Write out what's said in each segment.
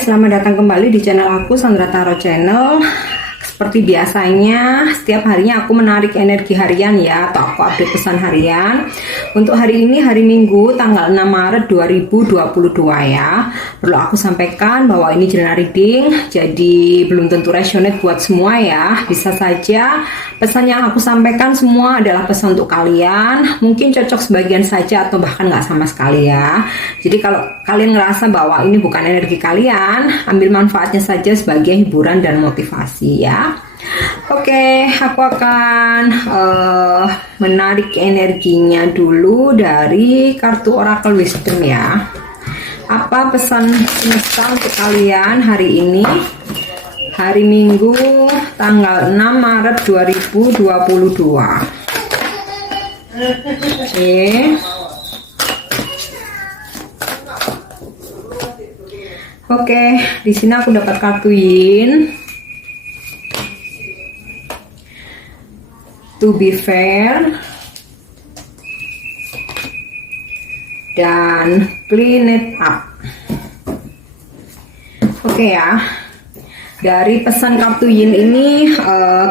guys, selamat datang kembali di channel aku, Sandra Tarot Channel. Seperti biasanya, setiap harinya aku menarik energi harian ya, atau aku update pesan harian. Untuk hari ini, hari Minggu, tanggal 6 Maret 2022 ya. Perlu aku sampaikan bahwa ini general reading, jadi belum tentu resonate buat semua ya. Bisa saja pesan yang aku sampaikan semua adalah pesan untuk kalian. Mungkin cocok sebagian saja atau bahkan nggak sama sekali ya. Jadi kalau kalian ngerasa bahwa ini bukan energi kalian, ambil manfaatnya saja sebagai hiburan dan motivasi ya. Oke, aku akan menarik energinya dulu dari kartu Oracle Wisdom ya. Apa pesan semesta untuk kalian hari ini? Hari Minggu tanggal 6 Maret 2022. Oke, di sini aku dapat kartu Yin. To be fair dan clean it up. Oke ya, dari pesan kartu Yin ini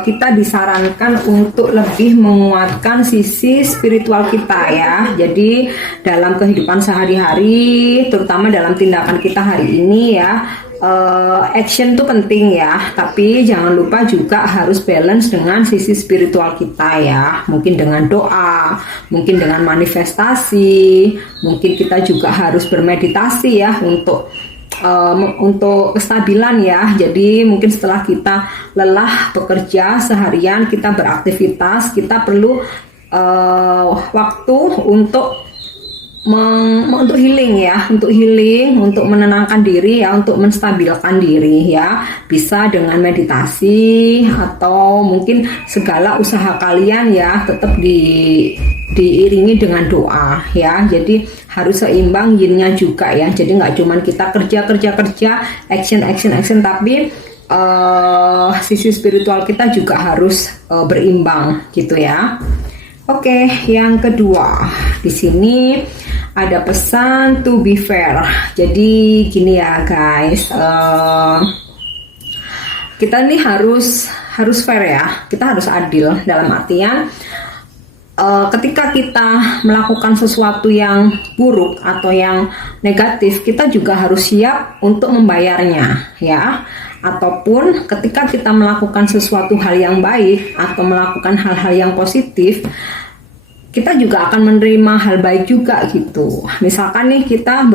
kita disarankan untuk lebih menguatkan sisi spiritual kita ya. Jadi dalam kehidupan sehari-hari, terutama dalam tindakan kita hari ini ya, action itu penting ya, tapi jangan lupa juga harus balance dengan sisi spiritual kita ya. Mungkin dengan doa, mungkin dengan manifestasi, mungkin kita juga harus bermeditasi ya untuk kestabilan ya. Jadi mungkin setelah kita lelah bekerja seharian, kita beraktivitas, kita perlu waktu untuk healing ya, untuk menenangkan diri ya, untuk menstabilkan diri ya. Bisa dengan meditasi atau mungkin segala usaha kalian ya tetap diiringi dengan doa ya. Jadi harus seimbang yinnya juga ya. Jadi nggak cuman kita kerja action, tapi sisi spiritual kita juga harus berimbang gitu ya. Oke, yang kedua di sini ada pesan to be fair. Jadi gini ya guys, kita ini harus fair ya. Kita harus adil dalam artian ketika kita melakukan sesuatu yang buruk atau yang negatif, kita juga harus siap untuk membayarnya ya. Ataupun ketika kita melakukan sesuatu hal yang baik atau melakukan hal-hal yang positif, kita juga akan menerima hal baik juga gitu. Misalkan nih kita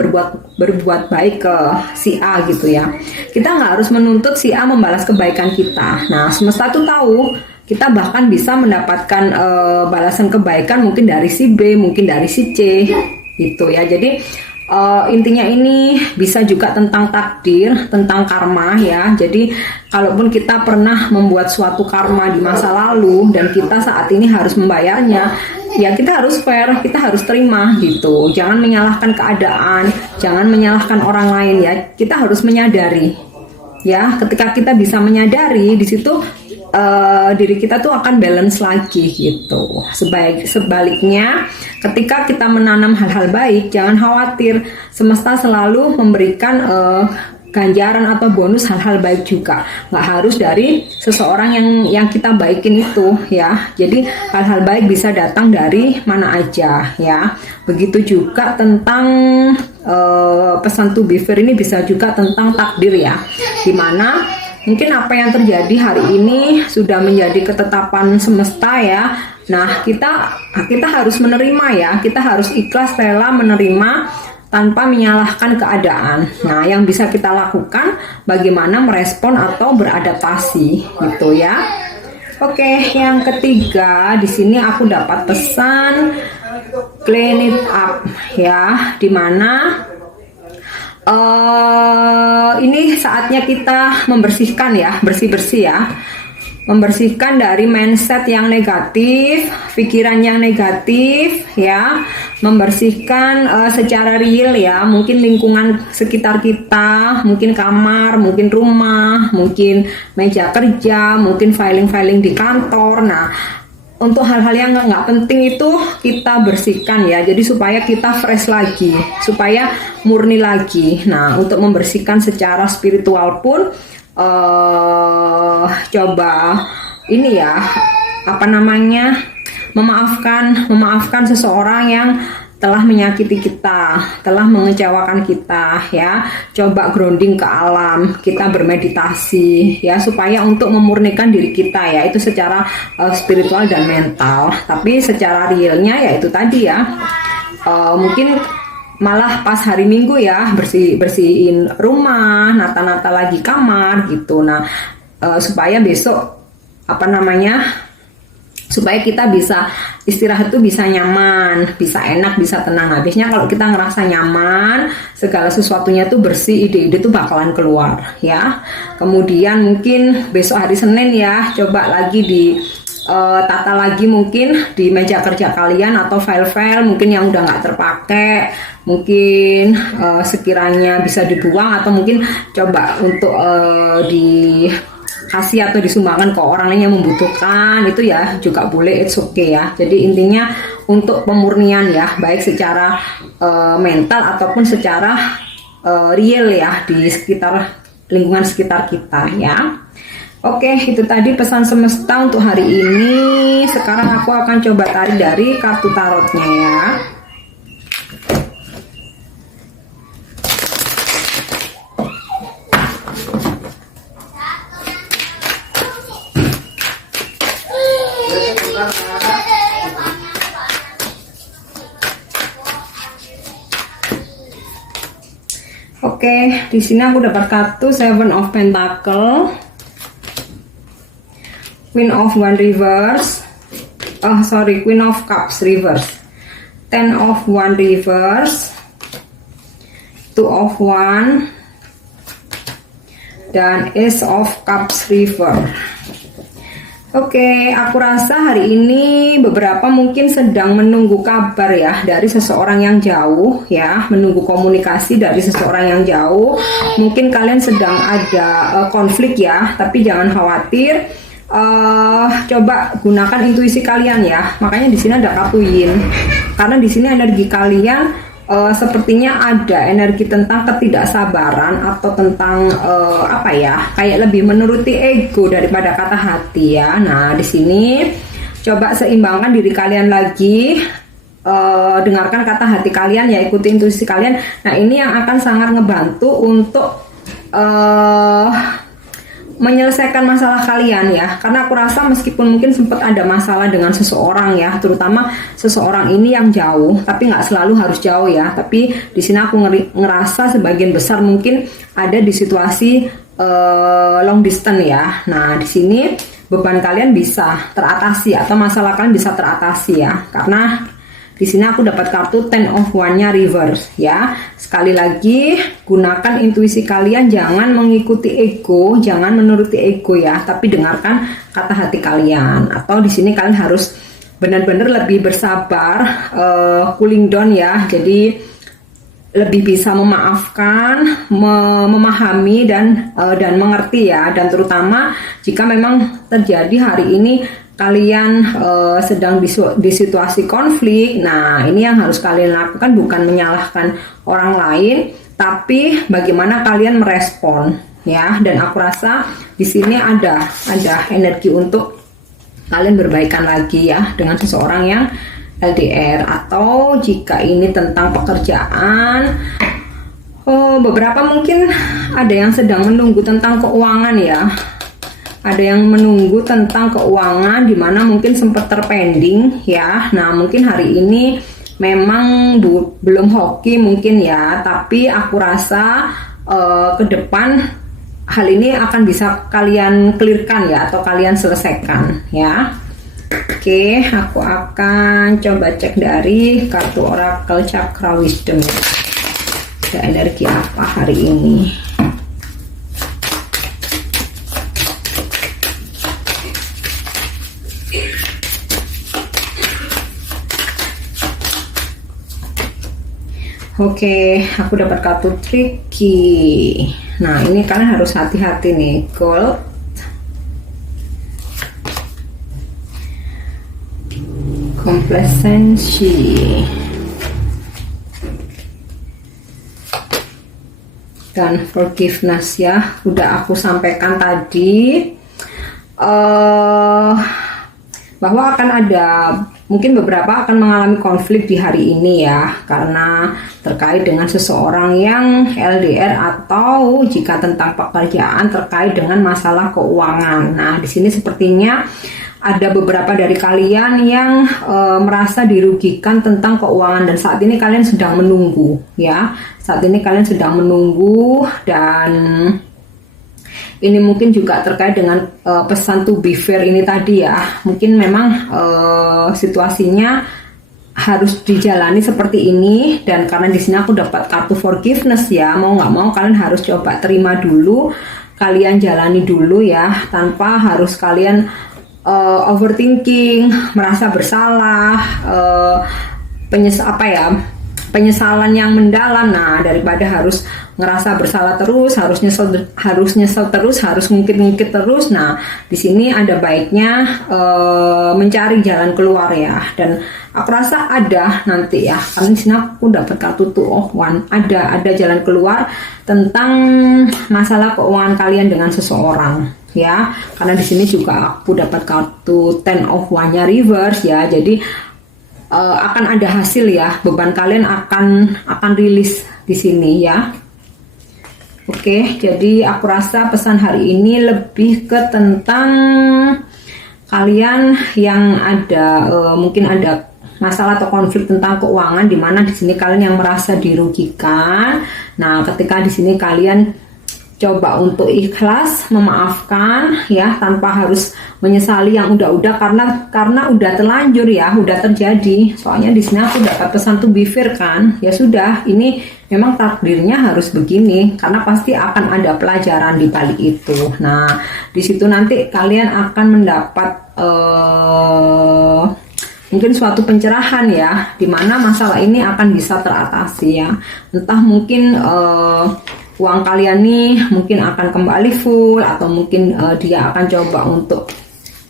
berbuat baik ke si A gitu ya, kita nggak harus menuntut si A membalas kebaikan kita. Nah, semesta tuh tahu kita bahkan bisa mendapatkan balasan kebaikan mungkin dari si B, mungkin dari si C gitu ya. Jadi intinya ini bisa juga tentang takdir, tentang karma ya. Jadi kalaupun kita pernah membuat suatu karma di masa lalu dan kita saat ini harus membayarnya, ya kita harus fair, kita harus terima gitu. Jangan menyalahkan keadaan, jangan menyalahkan orang lain ya. Kita harus menyadari ya. Ketika kita bisa menyadari, di situ diri kita tuh akan balance lagi gitu. Sebaliknya, ketika kita menanam hal-hal baik, jangan khawatir, semesta selalu memberikan ganjaran atau bonus hal-hal baik juga. Nggak harus dari seseorang yang kita baikin itu ya. Jadi hal-hal baik bisa datang dari mana aja ya. Begitu juga tentang pesan to be fair ini bisa juga tentang takdir ya, dimana mungkin apa yang terjadi hari ini sudah menjadi ketetapan semesta ya. Nah, kita harus menerima ya. Kita harus ikhlas rela menerima tanpa menyalahkan keadaan. Nah, yang bisa kita lakukan bagaimana merespon atau beradaptasi gitu ya. Oke, yang ketiga di sini aku dapat pesan clean it up ya, dimana ini saatnya kita membersihkan ya, bersih-bersih ya. Membersihkan dari mindset yang negatif, pikiran yang negatif ya. Membersihkan secara real ya, mungkin lingkungan sekitar kita, mungkin kamar, mungkin rumah, mungkin meja kerja, mungkin filing-filing di kantor. Nah, untuk hal-hal yang nggak penting itu kita bersihkan ya, jadi supaya kita fresh lagi, supaya murni lagi. Nah, untuk membersihkan secara spiritual pun coba ini ya, apa namanya, memaafkan seseorang yang telah menyakiti kita, telah mengecewakan kita ya. Coba grounding ke alam, kita bermeditasi ya, supaya untuk memurnikan diri kita ya, itu secara spiritual dan mental. Tapi secara realnya ya itu tadi ya, mungkin malah pas hari Minggu ya, bersihin rumah, nata-nata lagi kamar gitu. Nah, supaya besok apa namanya, supaya kita bisa istirahat tuh bisa nyaman, bisa enak, bisa tenang. Habisnya kalau kita ngerasa nyaman, segala sesuatunya tuh bersih, ide-ide tuh bakalan keluar ya. Kemudian mungkin besok hari Senin ya, coba lagi di tata lagi mungkin di meja kerja kalian atau file-file mungkin yang udah nggak terpakai, mungkin sekiranya bisa dibuang, atau mungkin coba untuk kasih atau disumbangkan ke orang lain yang membutuhkan, itu ya juga boleh, it's okay ya. Jadi intinya untuk pemurnian ya, baik secara mental ataupun secara real ya, di sekitar lingkungan sekitar kita ya. Oke, itu tadi pesan semesta untuk hari ini. Sekarang aku akan coba tarik dari kartu tarotnya ya. Oke, di sini aku dapat kartu Seven of Pentacle, Queen of One reverse, Queen of Cups reverse, Ten of One reverse, Two of One, dan Ace of Cups reverse. Oke, aku rasa hari ini beberapa mungkin sedang menunggu kabar ya dari seseorang yang jauh ya, menunggu komunikasi dari seseorang yang jauh. Mungkin kalian sedang ada konflik ya, tapi jangan khawatir. Coba gunakan intuisi kalian ya. Makanya di sini ada kartu Yin, karena di sini energi kalian sepertinya ada energi tentang ketidaksabaran atau tentang apa ya, kayak lebih menuruti ego daripada kata hati ya. Nah, di sini coba seimbangkan diri kalian lagi, dengarkan kata hati kalian ya, ikuti intuisi kalian. Nah, ini yang akan sangat ngebantu untuk menyelesaikan masalah kalian ya, karena aku rasa meskipun mungkin sempat ada masalah dengan seseorang ya, terutama seseorang ini yang jauh, tapi nggak selalu harus jauh ya, tapi di sini aku ngerasa sebagian besar mungkin ada di situasi long distance ya. Nah, di sini beban kalian bisa teratasi atau masalah kalian bisa teratasi ya, karena di sini aku dapat kartu Ten of One-nya reverse ya. Sekali lagi, gunakan intuisi kalian, jangan mengikuti ego, jangan menuruti ego ya, tapi dengarkan kata hati kalian. Atau di sini kalian harus benar-benar lebih bersabar, cooling down ya. Jadi lebih bisa memaafkan, memahami dan mengerti ya. Dan terutama jika memang terjadi hari ini kalian sedang di situasi konflik, nah ini yang harus kalian lakukan, bukan menyalahkan orang lain, tapi bagaimana kalian merespon ya. Dan aku rasa di sini ada energi untuk kalian berbaikan lagi ya dengan seseorang yang LDR. Atau jika ini tentang pekerjaan, beberapa mungkin ada yang sedang menunggu tentang keuangan ya. Ada yang menunggu tentang keuangan, dimana mungkin sempat terpending ya. Nah, mungkin hari ini memang belum hoki mungkin ya, tapi aku rasa ke depan hal ini akan bisa kalian clearkan ya, atau kalian selesaikan ya. Oke, aku akan coba cek dari kartu Oracle Chakra Wisdom. Ada energi apa hari ini? Oke, aku dapat kartu tricky. Nah, ini kalian harus hati-hati nih, Gold. Complacency dan forgiveness ya, udah aku sampaikan tadi bahwa akan ada mungkin beberapa akan mengalami konflik di hari ini ya, karena terkait dengan seseorang yang LDR atau jika tentang pekerjaan terkait dengan masalah keuangan. Nah, di sini sepertinya ada beberapa dari kalian yang merasa dirugikan tentang keuangan dan saat ini kalian sedang menunggu ya. Saat ini kalian sedang menunggu dan ini mungkin juga terkait dengan pesan to be fair ini tadi ya. Mungkin memang situasinya harus dijalani seperti ini dan karena di sini aku dapat kartu forgiveness ya. Mau nggak mau kalian harus coba terima dulu, kalian jalani dulu ya, tanpa harus kalian overthinking, merasa bersalah, penyesalan yang mendalam. Nah, daripada harus ngerasa bersalah terus, harus nyesel terus, harus ngungkit terus. Nah, di sini ada baiknya mencari jalan keluar ya. Dan aku rasa ada nanti ya, karena di sini aku dapat kartu Two of Wands. Ada jalan keluar tentang masalah keuangan kalian dengan seseorang. Ya, karena di sini juga aku dapat kartu Ten of Wands-nya reverse ya. Jadi akan ada hasil ya. Beban kalian akan rilis di sini ya. Oke, jadi aku rasa pesan hari ini lebih ke tentang kalian yang ada mungkin ada masalah atau konflik tentang keuangan, di mana di sini kalian yang merasa dirugikan. Nah, ketika di sini kalian coba untuk ikhlas memaafkan ya, tanpa harus menyesali yang udah-udah karena udah terlanjur ya, udah terjadi. Soalnya di sini aku dapat pesan to be fair kan. Ya sudah, ini memang takdirnya harus begini karena pasti akan ada pelajaran di balik itu. Nah, di situ nanti kalian akan mendapat mungkin suatu pencerahan ya, dimana masalah ini akan bisa teratasi ya. Entah mungkin uang kalian nih mungkin akan kembali full, atau mungkin dia akan coba untuk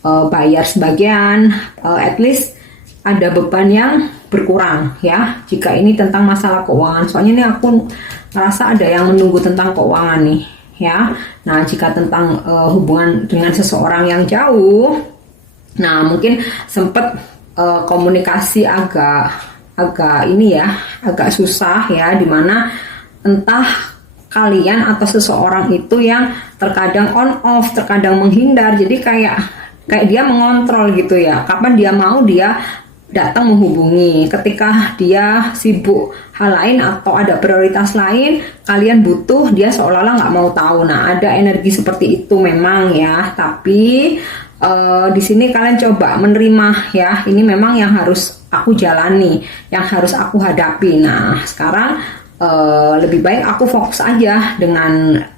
bayar sebagian, at least ada beban yang berkurang ya jika ini tentang masalah keuangan. Soalnya ini aku ngerasa ada yang menunggu tentang keuangan nih ya. Nah, jika tentang hubungan dengan seseorang yang jauh, nah mungkin sempat komunikasi agak ini ya, agak susah ya, dimana entah kalian atau seseorang itu yang terkadang on off, terkadang menghindar. Jadi kayak dia mengontrol gitu ya, kapan dia mau dia datang menghubungi. Ketika dia sibuk hal lain atau ada prioritas lain, kalian butuh, dia seolah-olah nggak mau tahu. Nah, ada energi seperti itu memang ya, tapi di sini kalian coba menerima ya, ini memang yang harus aku jalani, yang harus aku hadapi. Nah, sekarang lebih baik aku fokus aja dengan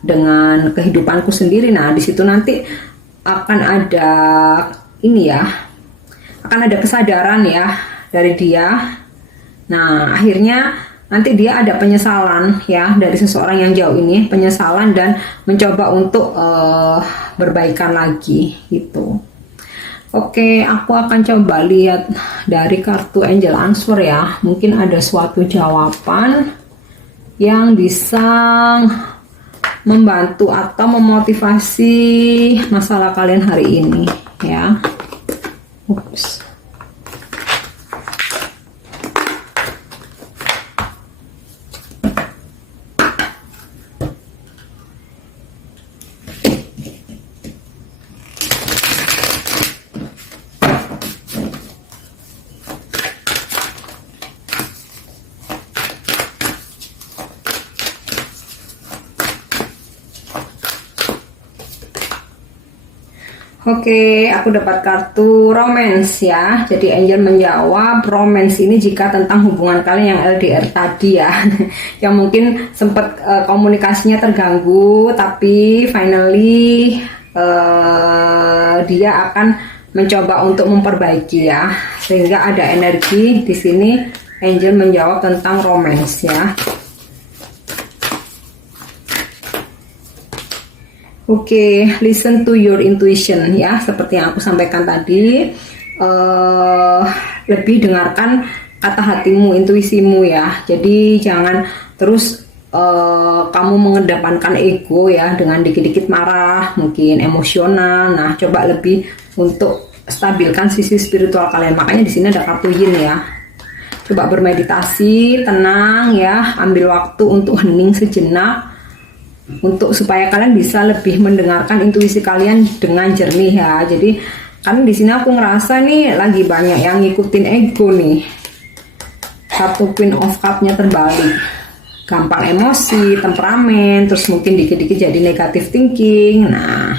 kehidupanku sendiri. Nah, di situ nanti akan ada ini ya, akan ada kesadaran ya dari dia. Nah, akhirnya nanti dia ada penyesalan ya dari seseorang yang jauh ini, penyesalan dan mencoba untuk berbaikan lagi gitu. Oke, aku akan coba lihat dari kartu Angel Answer ya. Mungkin ada suatu jawaban yang bisa membantu atau memotivasi masalah kalian hari ini ya. Ups. Oke, aku dapat kartu romance ya. Jadi Angel menjawab romance ini jika tentang hubungan kalian yang LDR tadi ya. Yang mungkin sempat komunikasinya terganggu, tapi finally dia akan mencoba untuk memperbaiki ya. Sehingga ada energi di sini. Angel menjawab tentang romance ya. Oke, listen to your intuition ya, seperti yang aku sampaikan tadi. lebih dengarkan kata hatimu, intuisimu ya. Jadi jangan terus kamu mengedepankan ego ya dengan dikit-dikit marah, mungkin emosional. Nah, coba lebih untuk stabilkan sisi spiritual kalian. Makanya di sini ada kartu yin ya. Coba bermeditasi, tenang ya, ambil waktu untuk hening sejenak untuk supaya kalian bisa lebih mendengarkan intuisi kalian dengan jernih ya. Jadi kan di sini aku ngerasa nih lagi banyak yang ngikutin ego nih. Satu Queen of Cup-nya terbalik. Gampang emosi, temperamen, terus mungkin dikit-dikit jadi negative thinking. Nah,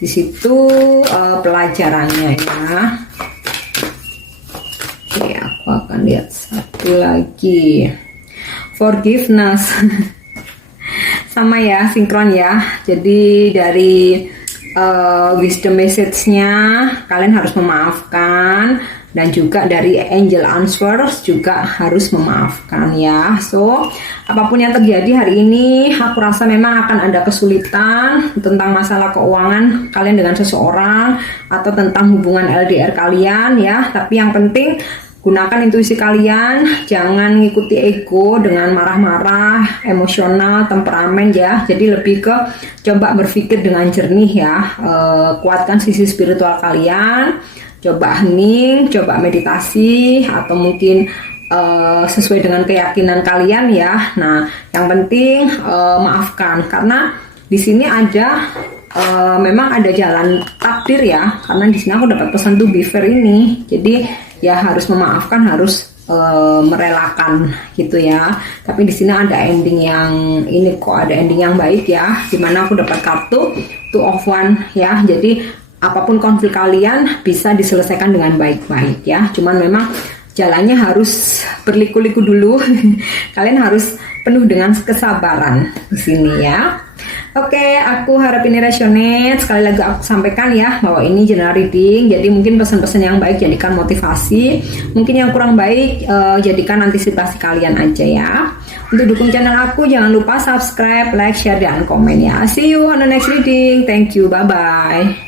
di situ pelajarannya ya. Oke, aku akan lihat satu lagi. Forgiveness. Sama ya, sinkron ya. Jadi dari wisdom message-nya kalian harus memaafkan, dan juga dari angel answers juga harus memaafkan ya. So, apapun yang terjadi hari ini, aku rasa memang akan ada kesulitan tentang masalah keuangan kalian dengan seseorang atau tentang hubungan LDR kalian ya. Tapi yang penting gunakan intuisi kalian, jangan ngikuti ego dengan marah-marah, emosional, temperamen ya. Jadi lebih ke coba berpikir dengan jernih ya. Kuatkan sisi spiritual kalian, coba hening, coba meditasi, atau mungkin sesuai dengan keyakinan kalian ya. Nah, yang penting maafkan, karena di sini ada memang ada jalan takdir ya. Karena di sini aku dapat pesan tuh be fair ini. Jadi ya harus memaafkan, harus merelakan gitu ya. Tapi di sini ada ending yang ini kok, ada ending yang baik ya. Dimana aku dapat kartu Two of Wands ya. Jadi apapun konflik kalian bisa diselesaikan dengan baik-baik ya. Cuman memang jalannya harus berliku-liku dulu. Kalian harus penuh dengan kesabaran di sini ya. Oke, aku harap ini resonate. Sekali lagi aku sampaikan ya bahwa ini general reading. Jadi mungkin pesan-pesan yang baik jadikan motivasi. Mungkin yang kurang baik jadikan antisipasi kalian aja ya. Untuk dukung channel aku jangan lupa subscribe, like, share, dan komen ya. See you on the next reading. Thank you, bye-bye.